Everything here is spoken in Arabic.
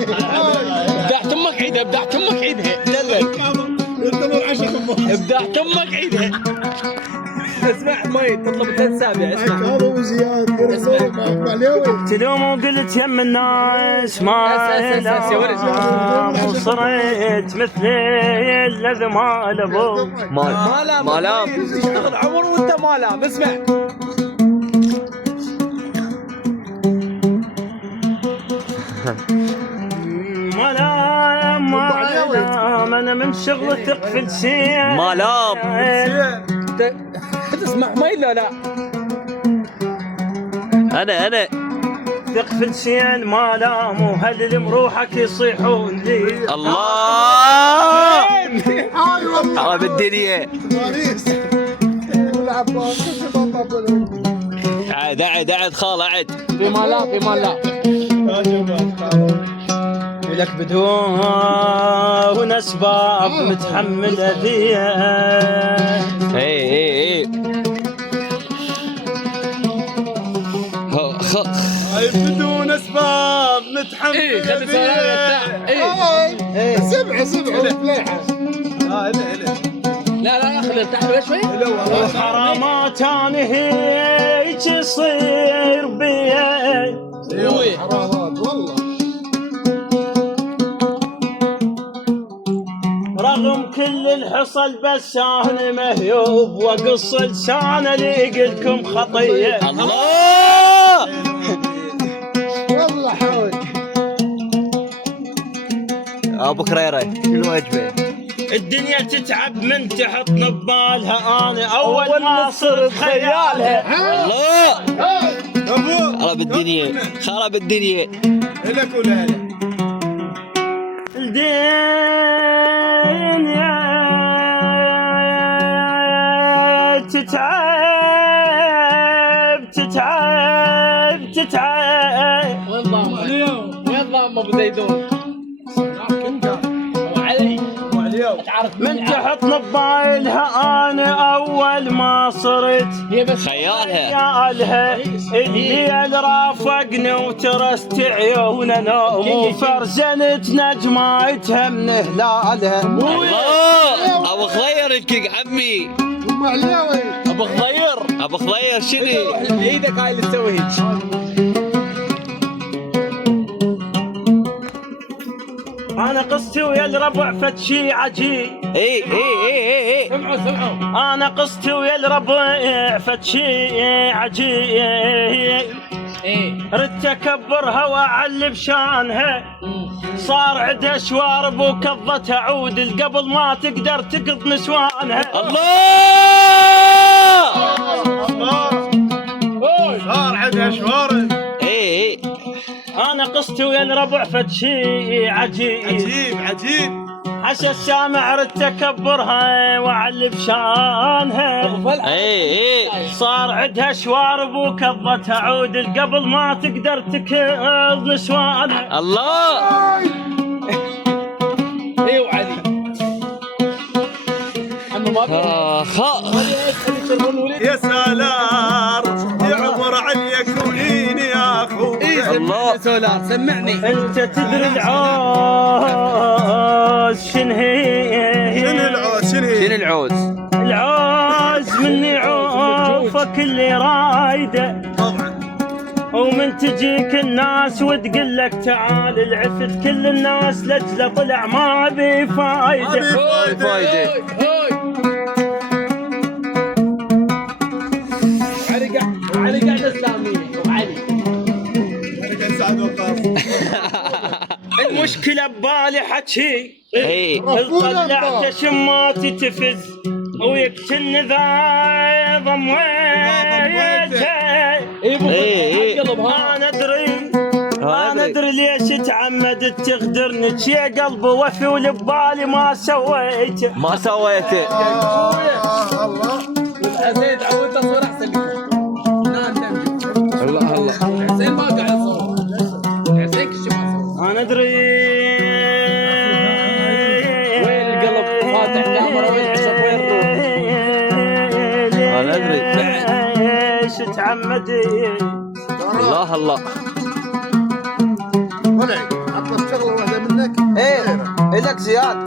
ابدعت امك عيدها، ابدعت امك عيدها، دلك ابدعت امك عيدها. اسمع مي تطلب 3 أسابيع. اسمع هذا وزياد اسمع تلوم وقلت يم الناس ما وصرت مثلي الذي ما لبو ما لام يشتغل عمر وانت ما لام. اسمع ما لام انا من شغلتك في الشيء ما لام. تسمع مي لا لا انا تقفل شين ما لام وهل اللي مروحك يصيحون لي الله خرب الدنيا. عاد عاد خال عاد في مالا في مالا ولك بدون اسباب متحمل اذيه. اي بدون اسباب نتحمل. ايه خلي سؤال سبعه فليحه. لا خلي ارتاح شوي. حرامات انا هيك يصير بي حرامات والله. رغم كل الحصل بس انا مهيوب واقص لسان لكم خطيه. الله والله حاول ابو كريره شنو وجبه؟ الدنيا تتعب من تحط ببالها انا اول ما صرت خيالها. الله ابو خرب الدنيا خرب الدنيا. لك ولا لك الدنيا تتعب وين ضام ابو زيدون؟ وعلي تعرف من تحط نبايلها انا اول ما صرت هي بس خيالها الليل رافقني وترست عيوننا وفرزنت نجماتها من هلالها. الله ابو خضير الكيك عمي ام عليوي ابو خضير شنو؟ ايدك هاي اللي تسوي هيك. انا قصتي ويا الربع فد شي عجيب. اي سمعوا انا قصتي ويا الربع فد شي عجيب. ردت اكبرها واعلب شانها صار عندها شوارب وكضت عود قبل ما تقدر تقض نسوانها. الله صار عندها شوارب. اي انا قصتي ويا الربع فد شي عجيب. عجيب حشا السامع ردت اكبرها واعلب شانها اي صار عندها شوارب وكضت عود قبل ما تقدر تكض نسوانها. الله ايه وعلي اما ما يا سلام يا عمر عليك وليني يا اخوي. الله سولار سمعني. انت تدري العوز شنو هي؟ شنو العوز؟ العوز مني عوفك اللي رايده طبعا. ومن تجيك الناس وتقول لك تعال العفت كل الناس لجله طلع ما بي فايده. فايده علي قاعد اسلاميه وعلي المشكله ببالي حكي اي طلعت شماتي تفز ويقتلني ذا ضميته. انا ادري ليش تعمدت تغدرني يا قلبي وفي ولبالي ما سويته. الله زيد عود تصوير احسن لكم. الله حسين ما قاعد يصور. حسين كشف انا ادري وين القلب فاتح كاميرا وين عشق وين الروح. انا ادري ليش تعمدت الله اطلب شغله واحده منك. ايه الك زياد.